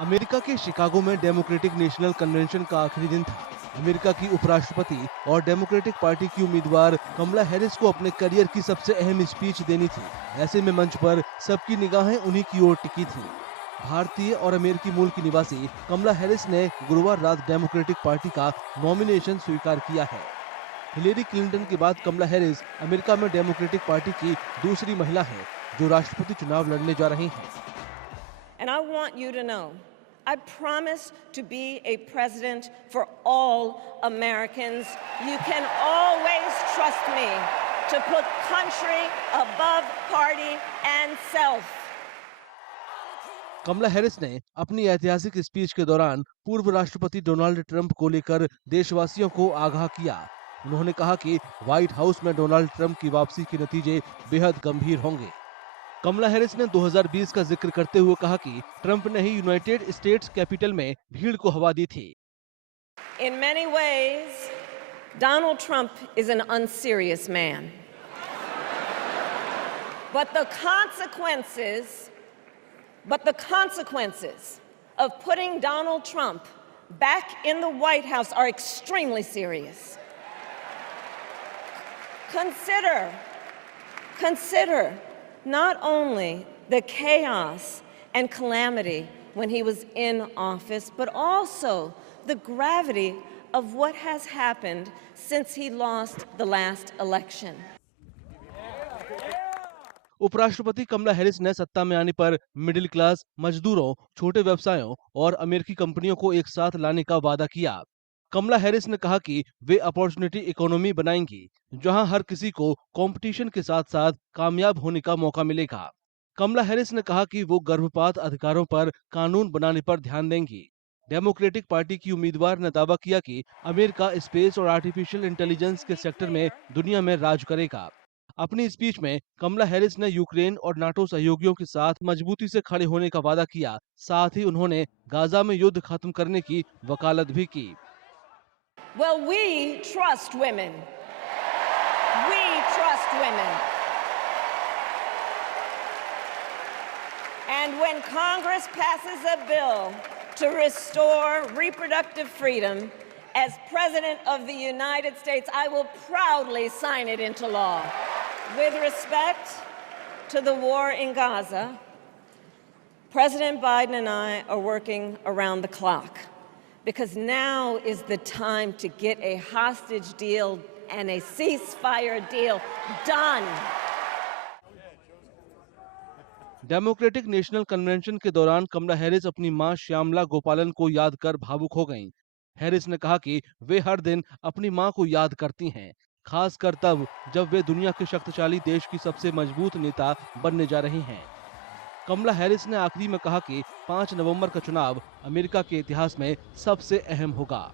America के Chicago में democratic national convention का आखिरी दिन था। अमेरिका की उपराष्ट्रपति और डेमोक्रेटिक पार्टी की उम्मीदवार कमला हैरिस को अपने करियर की सबसे अहम स्पीच देनी थी। ऐसे में मंच पर सबकी निगाहें उन्हीं की ओर टिकी थीं। भारतीय और अमेरिकी मूल की निवासी कमला हैरिस ने गुरुवार रात डेमोक्रेटिक पार्टी का नॉमिनेशन स्वीकार किया है। हिलेरी क्लिंटन के बाद कमला हैरिस अमेरिका में डेमोक्रेटिक पार्टी की दूसरी महिला है जो राष्ट्रपति चुनाव लड़ने जा रही हैं। And I want you to know, I promise to be a president for all Americans. You can always trust me to put country above party and self. Kamala Harris ने अपनी ऐतिहासिक स्पीच के दौरान पूर्व राष्ट्रपति डोनाल्ड ट्रंप को लेकर देशवासियों को आगाह किया। उन्होंने कहा कि व्हाइट हाउस में डोनाल्ड ट्रंप की वापसी के नतीजे बेहद गंभीर होंगे। कमला हैरिस ने 2020 का जिक्र करते हुए कहा कि ट्रंप ने ही यूनाइटेड स्टेट्स कैपिटल में भीड़ को हवा दी थी। In many ways, Donald Trump is an unserious man. But the consequences of putting Donald Trump back in the White House are extremely serious. Consider not only the chaos and calamity when he was in office, but also the gravity of what has happened since he lost the last election. उपराष्ट्रपति कमला Harris ने सत्ता में आने पर middle class, मजदूरों, छोटे व्यवसायों और अमेरिकी कंपनियों को एक साथ लाने का वादा किया। कमला हैरिस ने कहा कि वे अपॉर्चुनिटी इकोनॉमी बनाएंगी, जहां हर किसी को कंपटीशन के साथ साथ कामयाब होने का मौका मिलेगा। कमला हैरिस ने कहा कि वो गर्भपात अधिकारों पर कानून बनाने पर ध्यान देंगी। डेमोक्रेटिक पार्टी की उम्मीदवार ने दावा किया कि अमेरिका स्पेस और आर्टिफिशियल इंटेलिजेंस के सेक्टर में दुनिया में राज करेगा। अपनी स्पीच में कमला हैरिस ने यूक्रेन और नाटो सहयोगियों के साथ मजबूती से खड़े होने का वादा किया। साथ ही उन्होंने गाजा में युद्ध खत्म करने की वकालत भी की। Well, we trust women. We trust women. And when Congress passes a bill to restore reproductive freedom, as President of the United States, I will proudly sign it into law. With respect to the war in Gaza, President Biden and I are working around the clock because now is the time to get a hostage deal and a ceasefire deal done. Democratic national convention के दौरान कमला Harris अपनी मां श्यामला गोपालन को याद कर भावुक हो गईं। हैरिस ने कहा कि वे हर दिन अपनी मां को याद करती हैं, खासकर तब जब वे दुनिया के शक्तिशाली देश की सबसे मजबूत नेता बनने जा रही हैं। कमला हैरिस ने आखिरी में कहा कि 5 नवंबर का चुनाव अमेरिका के इतिहास में सबसे अहम होगा।